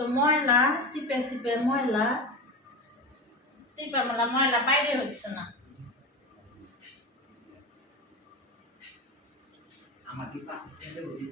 তো ময়লা চিপে চিপে ময়লা চিপা মেলা ময়লা বাইরে হচ্ছে না। আমাদের পাশে থেকে ওই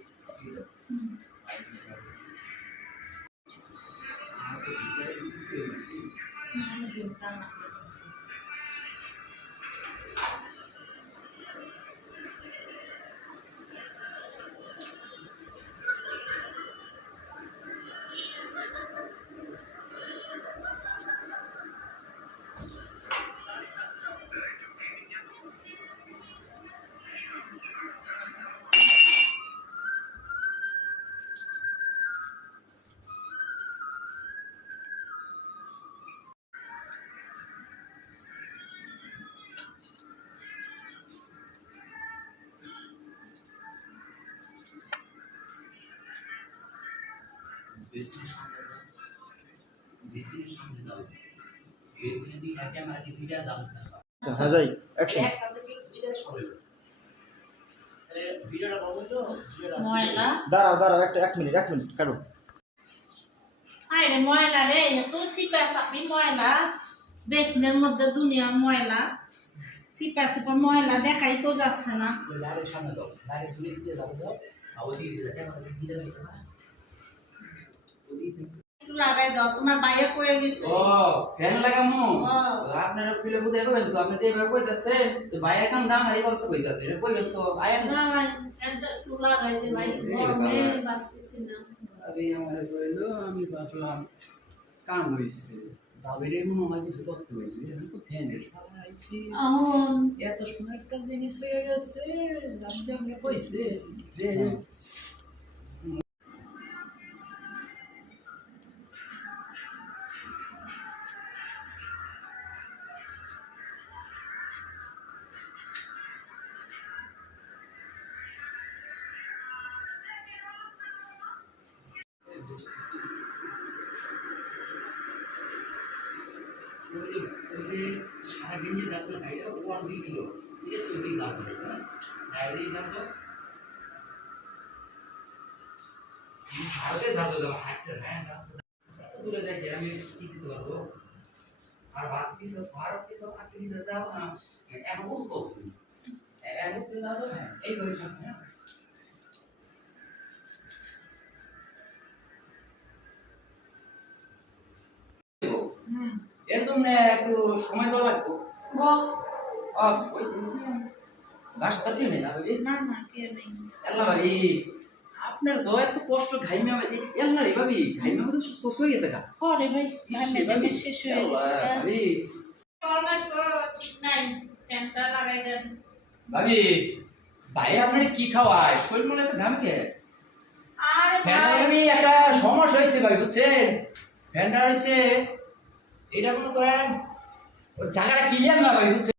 বেসিনের সামনে দাও, বেসিনের দিকে ক্যামেরা দিয়ে ভিডিও দাও। আচ্ছা যাই অ্যাকশন। একসাথে কি ভিডিও সরে ভিডিওটা বলবো তো ময়লা দাঁড়াও একটা 1 মিনিট কাটো। আরে ময়লা রে তো চিপা চাপি ময়লা বেসনের মধ্যে দুনিয়ার ময়লা চিপা চিপা ময়লা দেখাই তো যাচ্ছে না। ডাইরেক্ট সামনে দাও, ডাইরেক্ট ঘুরে দিয়ে যাও দাও, আর ওদিকে দিয়ে ক্যামেরা দিয়ে ভিডিও দিতে না ওদিকে একটু লাগাই দাও, তোমার বাইরে কয়ে গেছে। ও ফ্যান লাগামু ও আপনারা খুলে বুঝাই কইবেন তো, আপনি যে এভাবে কইতাছেন তো ভাইয়া কাম না মারি করতে কইতাছে, এটা কইবেন তো আয়েন না ভাই একটু লাগাই দে ভাই, গরমে বাঁচতেছি না। আরে আমার কইলো আমি ভাবলাম কাম হইছে, বাবেরে মনে হয় কিছু করতে হইছে, আমি তো ফ্যানের আইছি এখন এত সময় একটা জিনিস হয়ে গেছে। রাস্তা আমি কইছে যে সারাদিন যে যাচ্ছে ভাইটা ওয়ান দিয়ে দিল, এটা তো দিয়ে যাবে না ডাইরে যাবে তো ভারতে যাবে তো হাঁটতে না দূরে যাই আমি কি দিতে পারবো আর ভাত পিছু ভারত পিছু আট পিছু যাও না এমন তো এমন তো যাও না এই করে থাকবে না এর জন্য একটু সময় তো লাগবে। বল ওই ঘাস কাটি নেই না ভাবি, না না কে নেই আল্লাহ ভাবি আপনার তো এত কষ্ট ঘাইমা ভাবি, আল্লাহ রে ভাবি ঘাইমা তো শেষ হয়ে গেছে গা। আরে ভাই ইসে ভাবি শেষ হয়ে গেছে ভাবি অলমোস্ট ঠিক নাই, ফ্যানটা লাগাই দেন। ভাবি ভাই আপনার কি খাওয়ায় শরীর মনে তো ঘামে কে আরে ফ্যানটা ভাই আমি একটা সমস্যা হয়েছে ভাই বুঝছেন, ফ্যানটা হয়েছে এটা মনে করেন ওর জায়গাটা ক্লিয়ার না ভাই বুঝছেন।